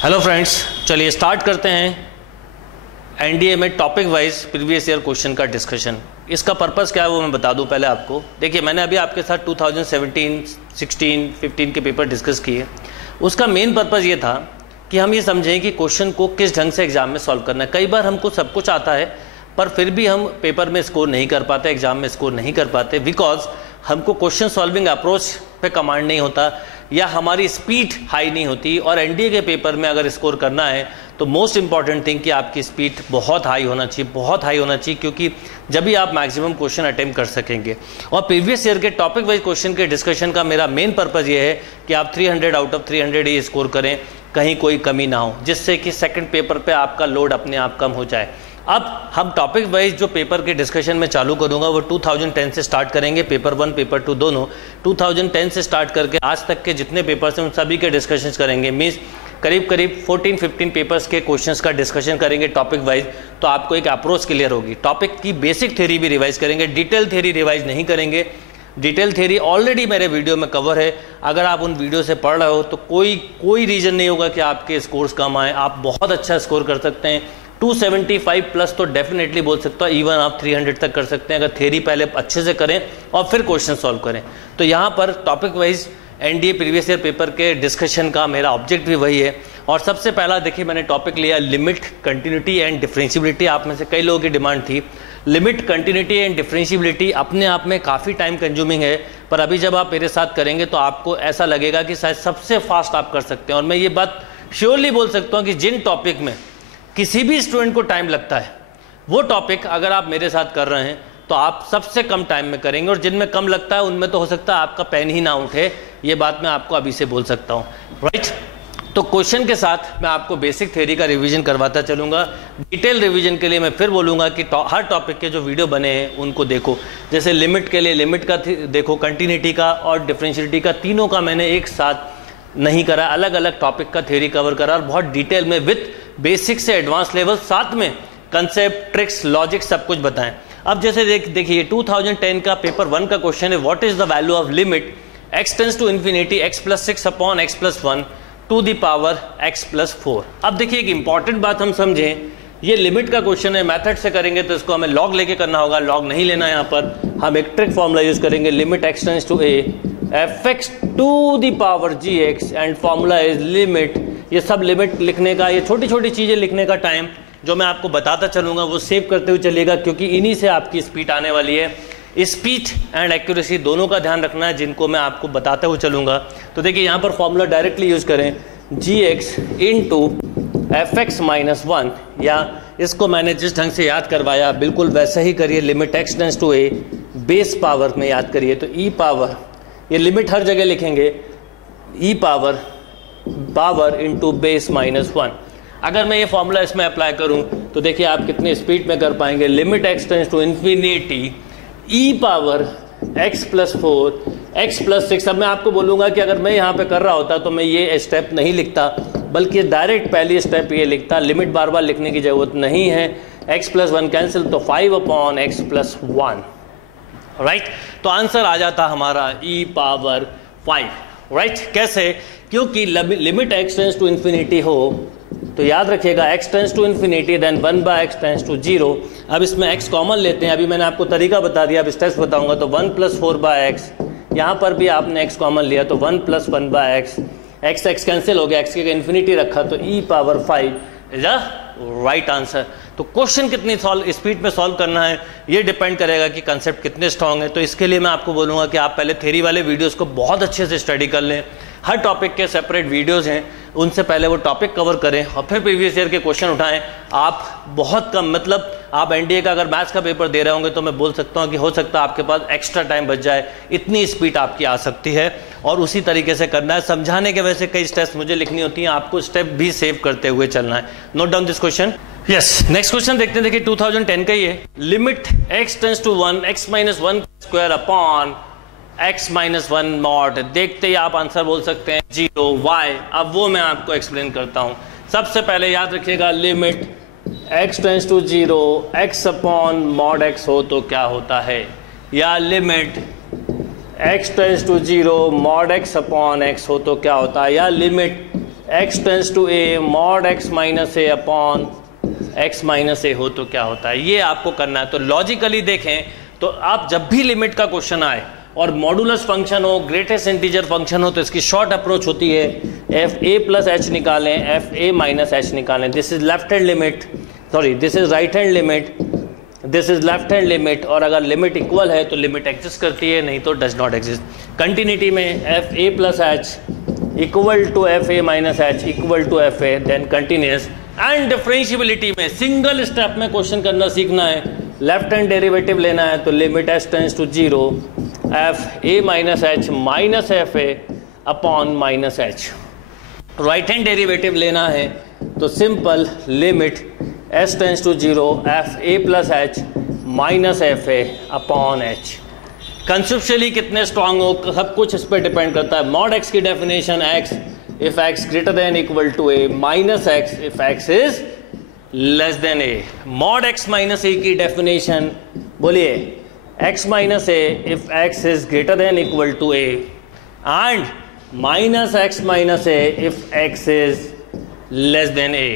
Hello friends, चलिए start करते हैं एनडीए में topic wise previous year question का डिस्कशन। इसका पर्पस क्या है वो मैं बता दूं पहले आपको। देखिए, मैंने अभी आपके साथ 2017, 16, 15 के पेपर डिस्कस किए। उसका मेन पर्पस ये था कि हम ये समझें कि क्वेश्चन को किस ढंग से एग्जाम में सॉल्व करना है। कई बार हमको सब कुछ आता है पर फिर भी हम पेपर में स्कोर नहीं कर पाते, एग्जाम में स्कोर नहीं कर पाते, बिकॉज हमको क्वेश्चन सॉल्विंग अप्रोच पे कमांड नहीं होता या हमारी स्पीड हाई नहीं होती। और एनडीए के पेपर में अगर स्कोर करना है तो मोस्ट इंपॉर्टेंट थिंग कि आपकी स्पीड बहुत हाई होना चाहिए, बहुत हाई होना चाहिए, क्योंकि जब भी आप मैक्सिमम क्वेश्चन अटेम्प्ट कर सकेंगे। और प्रीवियस ईयर के टॉपिक वाइज क्वेश्चन के डिस्कशन का मेरा मेन पर्पज ये है कि आप 300 आउट ऑफ 300 ही स्कोर करें, कहीं कोई कमी ना हो, जिससे कि सेकंड पेपर पे आपका लोड अपने आप कम हो जाए। अब हम टॉपिक वाइज जो पेपर के डिस्कशन में चालू करूंगा वो 2010 से स्टार्ट करेंगे। पेपर 1 पेपर 2 दोनों 2010 से स्टार्ट करके आज तक के जितने पेपर्स हैं उन सभी के डिस्कशंस करेंगे। मीन्स करीब 14-15 पेपर्स के क्वेश्चंस का डिस्कशन करेंगे टॉपिक वाइज, तो आपको एक अप्रोच क्लियर होगी। टॉपिक की बेसिक थ्योरी भी रिवाइज करेंगे, डिटेल थ्योरी रिवाइज नहीं करेंगे। डिटेल थ्योरी ऑलरेडी मेरे वीडियो में कवर है, अगर आप उन वीडियो से पढ़ रहे हो तो कोई रीज़न नहीं होगा कि आपके स्कोर्स कम आए। आप बहुत अच्छा स्कोर कर सकते हैं, 275 प्लस तो डेफिनेटली बोल सकता हूँ। इवन आप 300 तक कर सकते हैं अगर थ्योरी पहले अच्छे से करें और फिर क्वेश्चन सॉल्व करें। तो यहाँ पर topic wise NDA previous year paper के डिस्कशन का मेरा ऑब्जेक्ट भी वही है। और सबसे पहला देखिए, मैंने टॉपिक लिया लिमिट, कंटिन्यूटी एंड डिफरेंशियबिलिटी। आप में से कई लोगों की डिमांड थी। लिमिट, कंटिन्यूटी एंड डिफरेंशियबिलिटी अपने आप में काफ़ी टाइम कंज्यूमिंग है, पर अभी जब आप मेरे साथ करेंगे तो आपको ऐसा लगेगा कि शायद सबसे फास्ट आप कर सकते हैं। और मैं ये बात श्योरली बोल सकता हूँ कि जिन टॉपिक में किसी भी स्टूडेंट को टाइम लगता है वो टॉपिक अगर आप मेरे साथ कर रहे हैं तो आप सबसे कम टाइम में करेंगे। और जिनमें कम लगता है उनमें तो हो सकता है आपका पेन ही ना उठे, ये बात मैं आपको अभी से बोल सकता हूँ, राइट। तो क्वेश्चन के साथ मैं आपको बेसिक थ्योरी का रिवीजन करवाता चलूंगा। डिटेल रिवीजन के लिए मैं फिर बोलूँगा कि हर टॉपिक के जो वीडियो बने हैं उनको देखो। जैसे लिमिट के लिए लिमिट का देखो, कंटिन्यूटी का और डिफरेंशियलिटी का, तीनों का मैंने एक साथ नहीं करा, अलग अलग टॉपिक का थ्योरी कवर करा और बहुत डिटेल में विथ बेसिक से एडवांस लेवल, साथ में कंसेप्ट, ट्रिक्स, लॉजिक सब कुछ बताएं। अब जैसे देखिए 2010 का पेपर 1 का क्वेश्चन है, what is the value of limit x tends to infinity x + 6 upon x + 1 to the power x + 4। अब देखिए एक इंपॉर्टेंट बात हम समझें, ये लिमिट का क्वेश्चन है, मेथड से करेंगे तो इसको हमें लॉग लेके करना होगा। लॉग नहीं लेना है, यहाँ पर हम एक ट्रिक फॉर्मूला यूज करेंगे, limit x tends to a fx to the power gx and formula is limit. ये सब लिमिट लिखने का, ये छोटी छोटी चीजें लिखने का टाइम जो मैं आपको बताता चलूंगा वो सेव करते हुए चलिएगा, क्योंकि इन्हीं से आपकी स्पीड आने वाली है। स्पीड एंड एक्यूरेसी दोनों का ध्यान रखना है, जिनको मैं आपको बताते हुए चलूंगा। तो देखिए यहाँ पर फॉर्मूला डायरेक्टली यूज करें, gx इंटू fx - 1, या इसको मैंने जिस ढंग से याद करवाया बिल्कुल वैसे ही करिए। Limit x tends to a base power में याद करिए, तो e पावर, ये लिमिट हर जगह लिखेंगे, e पावर इंटू बेस -1। अगर मैं ये फॉर्मूला इसमें अप्लाई करूं तो देखिए आप कितने स्पीड में कर पाएंगे। Limit x tends to infinity e power x + 4 x + 6। अब मैं आपको बोलूंगा कि अगर मैं यहाँ पे कर रहा होता तो मैं ये स्टेप नहीं लिखता, बल्कि डायरेक्ट पहली स्टेप ये लिखता। लिमिट बार बार लिखने की जरूरत नहीं है, x + 1 कैंसिल, तो 5 अपॉन x + 1, राइट। तो आंसर आ जाता हमारा e पावर 5, राइट। कैसे? क्योंकि limit x tends to infinity हो तो याद रखिएगा x tends to infinity then 1/x tends to 0। अब इसमें x कॉमन लेते हैं, अभी मैंने आपको तरीका बता दिया, अब स्टेप्स बताऊंगा। तो 1 + 4/x, यहाँ पर भी आपने x कॉमन लिया तो 1 + 1/x, x कैंसिल हो गया, x के इन्फिनिटी रखा तो e power 5 is a right answer. तो क्वेश्चन कितनी स्पीड में सॉल्व करना है ये डिपेंड करेगा कि कंसेप्ट कितने स्ट्रांग है। तो इसके लिए मैं आपको बोलूँगा कि आप पहले थ्योरी वाले वीडियोस को बहुत अच्छे से स्टडी कर लें। हर टॉपिक के सेपरेट वीडियोस हैं, उनसे पहले वो टॉपिक कवर करें और फिर प्रीवियस ईयर के क्वेश्चन उठाएं। आप बहुत कम, मतलब आप एनडीए का अगर मैथ्स का पेपर दे रहे होंगे तो मैं बोल सकता हूं कि हो सकता है आपके पास एक्स्ट्रा टाइम बच जाए, इतनी स्पीड आपकी आ सकती है। और उसी तरीके से करना है। समझाने के वैसे कई स्टेप्स मुझे लिखनी होती हैं, आपको स्टेप भी सेव करते हुए चलना है। Note down this question. Yes, next question देखते हैं। देखिए 2010 का ये, limit x tends to 1 x - 1 square upon x - 1 mod. देखते ही आप आंसर बोल सकते हैं 0 y। अब वो मैं आपको एक्सप्लेन करता हूं। सबसे पहले याद रखिएगा, limit x tends to 0 x upon mod x हो तो क्या होता है, या limit x tends to 0 mod x upon x हो तो क्या होता है, या limit x tends to a mod x minus a upon x minus a हो तो क्या होता है, ये आपको करना है। तो लॉजिकली देखें तो आप जब भी लिमिट का क्वेश्चन आए और मॉडुलस फंक्शन हो, ग्रेटेस्ट इंटीजर फंक्शन हो, तो इसकी शॉर्ट अप्रोच होती है एफ ए प्लस एच निकालें, एफ ए माइनस एच निकालें। This is left hand limit, sorry this is right hand limit, this is left hand limit, और अगर लिमिट इक्वल है तो लिमिट एग्जिस्ट करती है, नहीं तो डज नॉट एग्जिस्ट। कंटिन्यूटी में f a plus h equal to f a minus h equal to f a, then continuous. And differentiability में सिंगल स्टेप में क्वेश्चन करना सीखना है, लेफ्ट हैंड डेरिवेटिव लेना है, तो limit h tends to zero f a minus h minus f a upon minus h. Right hand derivative लेना है तो simple limit h tends to zero f a plus h minus f a upon h. Conceptually कितने strong हो सब कुछ इस पर depend करता है। मॉड एक्स की definition x if x greater than equal to a minus x if x is less than a. Mod x minus a की डेफिनेशन बोलिए, x minus a if x is greater than equal to a and minus x minus a if x is less than a,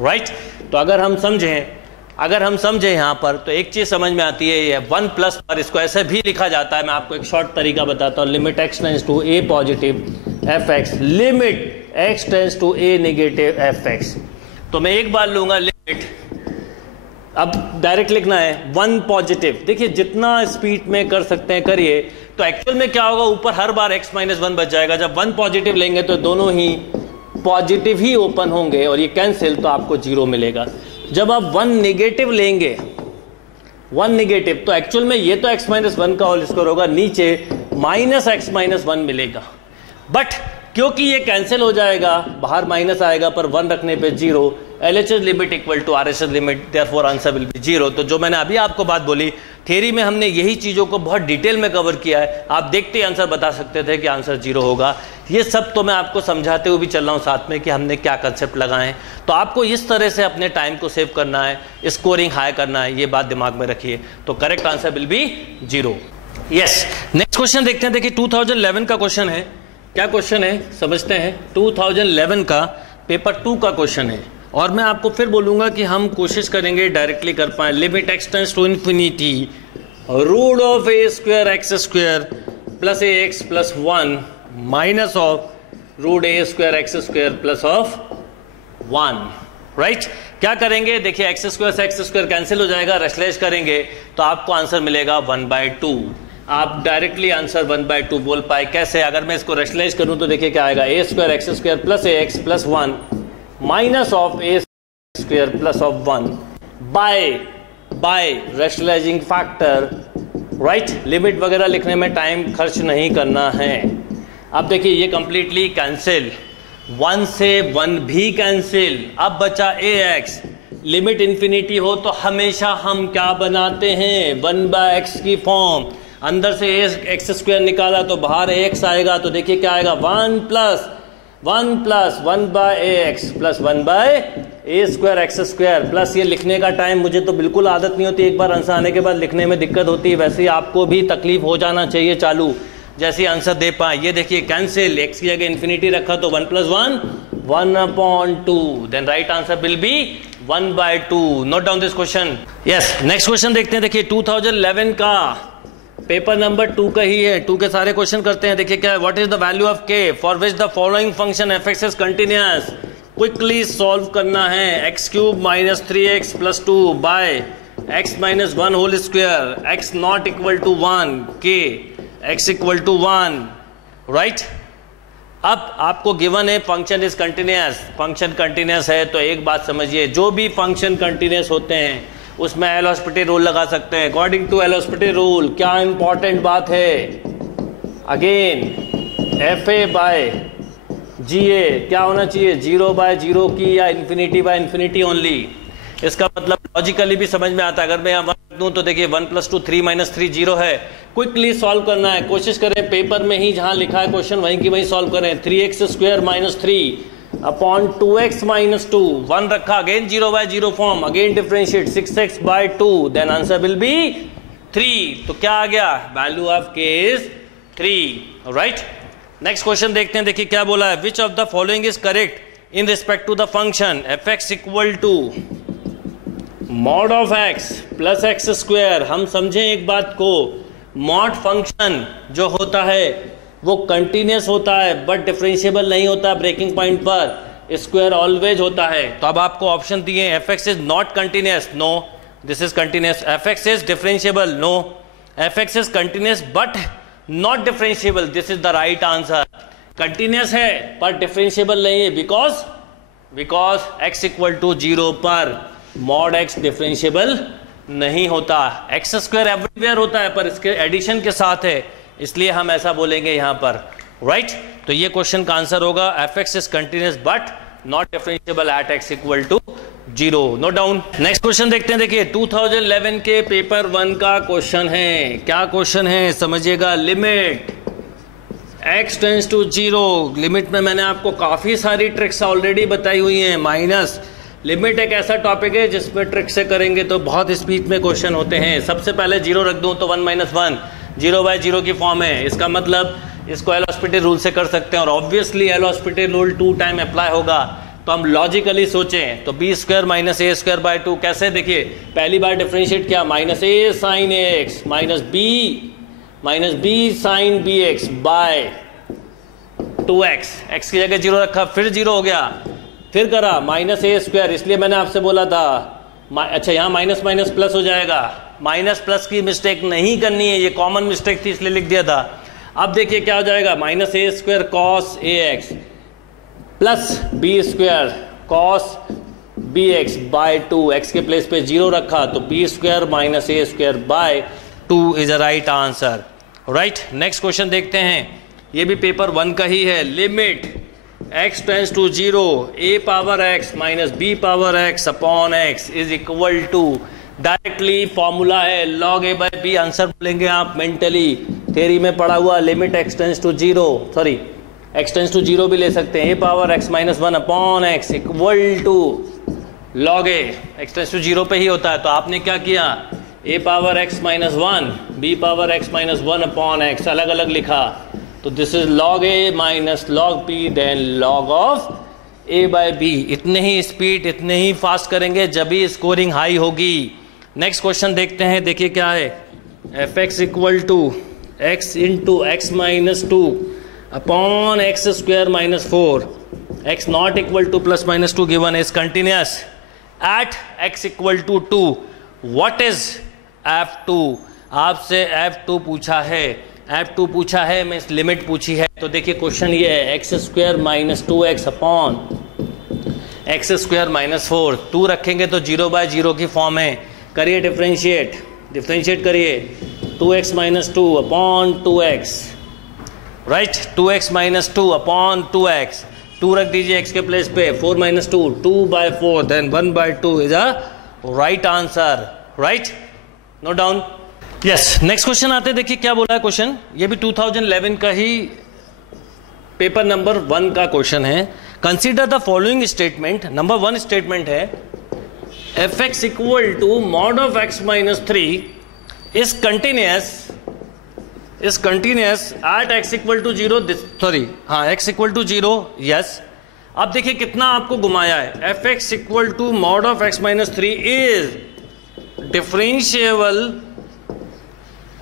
right? तो अगर हम समझें यहाँ पर तो एक चीज़ समझ में आती है, ये 1 प्लस पर इसको ऐसे भी लिखा जाता है। मैं आपको एक शॉर्ट तरीका बताता हूँ, limit x tends to a positive f x, limit x tends to a negative f x. तो मैं एक बार लूँगा लिमिट, अब डायरेक्ट लिखना है 1 पॉजिटिव। देखिए जितना स्पीड में कर सकते हैं करिए, तो एक्चुअल में क्या होगा, ऊपर हर बार x माइनस 1 बच जाएगा। जब 1 पॉजिटिव लेंगे तो दोनों ही पॉजिटिव ही ओपन होंगे और ये कैंसिल, तो आपको 0 मिलेगा। जब आप 1 नेगेटिव लेंगे, 1 नेगेटिव, तो एक्चुअल में ये तो x माइनस 1 का होल स्क्वायर होगा, नीचे माइनस x माइनस 1 मिलेगा। बट क्योंकि ये कैंसिल हो जाएगा, बाहर माइनस आएगा पर 1 रखने पे 0, LHS limit equal to RHS limit, therefore answer will be 0। तो जो मैंने अभी आपको बात बोली, थ्योरी में हमने यही चीज़ों को बहुत डिटेल में कवर किया है। आप देखते ही आंसर बता सकते थे कि आंसर 0 होगा। ये सब तो मैं आपको समझाते हुए भी चल रहा हूँ साथ में कि हमने क्या कंसेप्ट लगाए। तो आपको इस तरह से अपने टाइम को सेव करना है, स्कोरिंग हाई करना है, ये बात दिमाग में रखिए। तो correct answer will be 0। Yes, next question देखते हैं। देखिए 2011 का क्वेश्चन है। क्या क्वेश्चन है समझते हैं। 2011 का पेपर 2 का क्वेश्चन है, और मैं आपको फिर बोलूंगा कि हम कोशिश करेंगे डायरेक्टली कर पाए। Limit x tends to infinity root of a square x square plus a x plus 1 minus of root a square x square plus of 1, right. क्या करेंगे, देखिए एक्स स्क्वायर से एक्स स्क्वायर कैंसिल हो जाएगा, रेशलेस करेंगे तो आपको आंसर मिलेगा 1/2। आप डायरेक्टली आंसर 1/2 बोल पाए कैसे। अगर मैं इसको रेशलाइज करूं तो देखिए क्या आएगा, a square x square plus a x plus 1 minus of a square plus of 1 by rationalising factor, right. Limit वगैरह लिखने में टाइम खर्च नहीं करना है। अब देखिए ये कंप्लीटली कैंसिल, 1 से 1 भी कैंसिल। अब बचा ए एक्स। लिमिट इन्फिनिटी हो तो हमेशा हम क्या बनाते हैं, 1/x की फॉर्म। अंदर से एक्स स्क्वायर निकाला तो बाहर एक्स आएगा, तो देखिए क्या आएगा, 1 plus 1/ax plus 1/a square x square plus. ये लिखने का टाइम मुझे तो बिल्कुल आदत नहीं होती, एक बार आंसर आने के बाद लिखने में दिक्कत होती है। वैसे ही आपको भी तकलीफ हो जाना चाहिए चालू, जैसे आंसर दे पाए। ये देखिए कैंसिल, एक्स की जगह इन्फिनिटी रखा तो 1 + 1 1/2, then right answer will be 1/2। Note down this question. Yes, next question देखते हैं। देखिए 2011 का पेपर नंबर 2 का ही है। 2 के सारे क्वेश्चन करते हैं। देखिए क्या है, what is the value of k for which the following function f x is continuous. Quickly solve करना है। x³ - 3x + 2 by x - 1 whole square, x not equal to 1, k x equal to 1, right. अब आपको given है function is continuous. Function continuous है तो एक बात समझिए, जो भी फंक्शन कंटिन्यूअस होते हैं उसमें एल हॉस्पिटल रूल लगा सकते हैं। According to L Hospital rule क्या इंपॉर्टेंट बात है, अगेन FA/GA क्या होना चाहिए, 0/0 की या ∞/∞ ओनली। इसका मतलब लॉजिकली भी समझ में आता है। अगर मैं यहाँ 1 दूं तो देखिए 1 + 2 3 - 3 0 है। क्विकली सॉल्व करना है, कोशिश करें पेपर में ही जहां लिखा है क्वेश्चन वहीं की वहीं सॉल्व करें। 3x² - 3 अपॉन 2x - 2, 1 रखा, again 0/0 form, again differentiate 6x/2, then answer will be 3। तो क्या आ गया, value of k is 3, right. Next question देखते हैं। देखिए क्या बोला है, which of the following is correct in respect to the function f x equal to mod of x plus x square. हम समझें एक बात को, मॉड फंक्शन जो होता है वो कंटिन्यूस होता है बट डिफरेंशिएबल नहीं होता ब्रेकिंग पॉइंट पर, स्क्वायर ऑलवेज होता है। तो अब आपको ऑप्शन दिए, f x is not continuous, no this is continuous. F x is differentiable, no. F x is continuous but not differentiable, this is the right answer. Continuous है पर differentiable नहीं है, बिकॉज एक्स इक्वल टू 0 पर mod x differentiable नहीं होता। X square everywhere होता है पर इसके एडिशन के साथ है, इसलिए हम ऐसा बोलेंगे यहां पर, राइट। तो ये क्वेश्चन का आंसर होगा f x is continuous but not differentiable at x equal to 0, note down. Next question देखते हैं। देखिए 2011 के पेपर 1 का क्वेश्चन है। क्या क्वेश्चन है समझिएगा, limit x tends to 0। Limit में मैंने आपको काफी सारी ट्रिक्स ऑलरेडी बताई हुई हैं। माइनस लिमिट एक ऐसा टॉपिक है जिसमें ट्रिक से करेंगे तो बहुत स्पीड में क्वेश्चन होते हैं। सबसे पहले 0 रख दूं तो 1 - 1 0/0 की फॉर्म है। इसका मतलब इसको एल हॉस्पिटल रूल से कर सकते हैं और obviously L Hospital rule 2 time apply होगा। तो हम लॉजिकली सोचें तो b² - a² / 2 कैसे, देखिए पहली बार डिफरेंशिएट किया, -a sin ax b sin bx by 2x, x की जगह 0 रखा, फिर 0 हो गया, फिर करा -a², इसलिए मैंने आपसे बोला था अच्छा यहाँ माइनस माइनस प्लस हो जाएगा। माइनस प्लस की मिस्टेक नहीं करनी है, ये कॉमन मिस्टेक थी इसलिए लिख दिया था। अब देखिए क्या हो जाएगा, -a² cos ax plus b² cos bx by 2, x के प्लेस पे 0 रखा तो b² - a² by 2 is a right answer, right. Next question देखते हैं, ये भी पेपर 1 का ही है। Limit x tends to 0 a⁻x - b⁻x upon x is equal to, directly formula है log a/b, आंसर बोलेंगे आप मेंटली, थ्योरी में पढ़ा हुआ। Limit x tends to 0, sorry x tends to 0 भी ले सकते हैं, a⁻x - 1 upon x equal to log a, x tends to 0 पे ही होता है। तो आपने क्या किया, a⁻x - 1 b⁻x - 1 अपॉन x अलग अलग लिखा, तो this is log a minus log b then log of a/b। इतने ही स्पीड, इतने ही फास्ट करेंगे जब भी स्कोरिंग हाई होगी। नेक्स्ट क्वेश्चन देखते हैं, देखिए क्या है, f x equal to x into x - 2 upon x² - 4, x not equal to +-2 given is continuous at x equal to 2। What is f2? आपसे f2 पूछा है, f2 पूछा है, मैं लिमिट पूछी है। तो देखिए क्वेश्चन ये है, x² - 2x अपॉन x² - 4, 2 रखेंगे तो 0/0 की फॉर्म है। करिए डिफरेंशिएट करिए, 2x - 2 upon 2x, right, 2x - 2 upon 2x, 2 रख दीजिए x के प्लेस पे, 4 - 2 2/4 then 1/2 is a right answer, right, note down. Yes, next question आते हैं, देखिए क्या बोला है क्वेश्चन, ये भी 2011 का ही पेपर नंबर 1 का क्वेश्चन है। Consider the following statement. Number 1 statement है f x equal to mod of x - 3 is continuous at x equal to 0, sorry हाँ x इक्वल टू 0, यस। अब देखिए कितना आपको घुमाया है, f x equal to mod of x - 3 is differentiable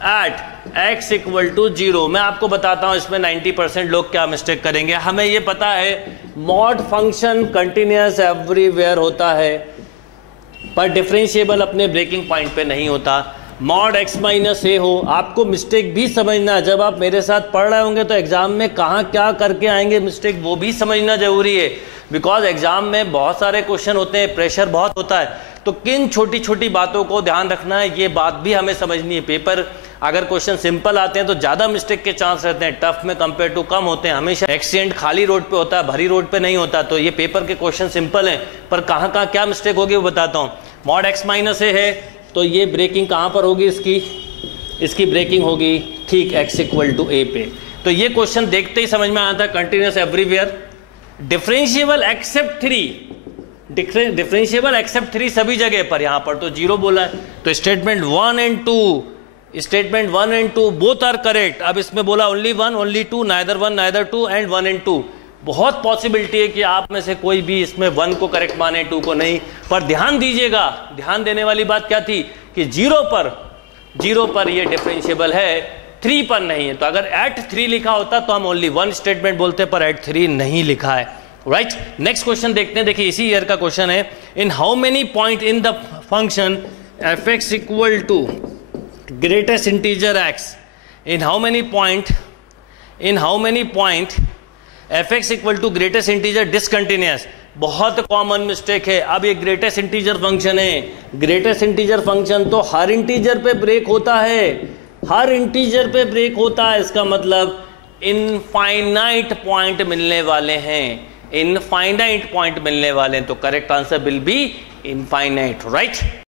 at x equal to 0। मैं आपको बताता हूं इसमें 90% लोग क्या मिस्टेक करेंगे। हमें यह पता है मॉड फंक्शन कंटिन्यूस एवरीवेयर होता है पर डिफरेंशिएबल अपने ब्रेकिंग पॉइंट पे नहीं होता। मॉड x - a हो, आपको मिस्टेक भी समझना है। जब आप मेरे साथ पढ़ रहे होंगे तो एग्जाम में कहाँ क्या करके आएंगे मिस्टेक, वो भी समझना जरूरी है। बिकॉज एग्जाम में बहुत सारे क्वेश्चन होते हैं, प्रेशर बहुत होता है, तो किन छोटी छोटी बातों को ध्यान रखना है ये बात भी हमें समझनी है। पेपर अगर क्वेश्चन सिंपल आते हैं तो ज़्यादा मिस्टेक के चांस रहते हैं, टफ में कंपेयर टू कम होते हैं। हमेशा एक्सीडेंट खाली रोड पे होता है, भरी रोड पे नहीं होता। तो ये पेपर के क्वेश्चन सिंपल हैं पर कहाँ कहाँ क्या मिस्टेक होगी वो बताता हूँ। मॉड x - a है तो ये ब्रेकिंग कहाँ पर होगी, इसकी ब्रेकिंग होगी ठीक x इक्वल टू a पे। तो ये क्वेश्चन देखते ही समझ में आता है continuous everywhere, differentiable except 3, differentiable except 3 सभी जगह पर, यहाँ पर तो 0 बोला है। तो statement 1 and 2 both are correct. अब इसमें बोला only 1 only 2, neither 1 neither 2 and 1 and 2। बहुत पॉसिबिलिटी है कि आप में से कोई भी इसमें 1 को करेक्ट माने, 2 को नहीं। पर ध्यान दीजिएगा, ध्यान देने वाली बात क्या थी कि 0 पर ये डिफरेंशिएबल है, 3 पर नहीं है। तो अगर एट 3 लिखा होता तो हम ओनली 1 स्टेटमेंट बोलते, पर एट 3 नहीं लिखा है। राइट, नेक्स्ट क्वेश्चन देखते हैं। देखिए इसी ईयर का क्वेश्चन है, in how many point in the function f x equal to greatest integer x, in how many point f x equal to greatest integer discontinuous. बहुत कॉमन मिस्टेक है। अब ये ग्रेटेस्ट इंटीजर फंक्शन है, greatest integer function तो हर integer पे break होता है, हर इंटीजर पे ब्रेक होता है। इसका मतलब इनफाइनाइट पॉइंट मिलने वाले हैं, इनफाइनाइट पॉइंट मिलने वाले हैं, तो correct answer will B infinite. Right.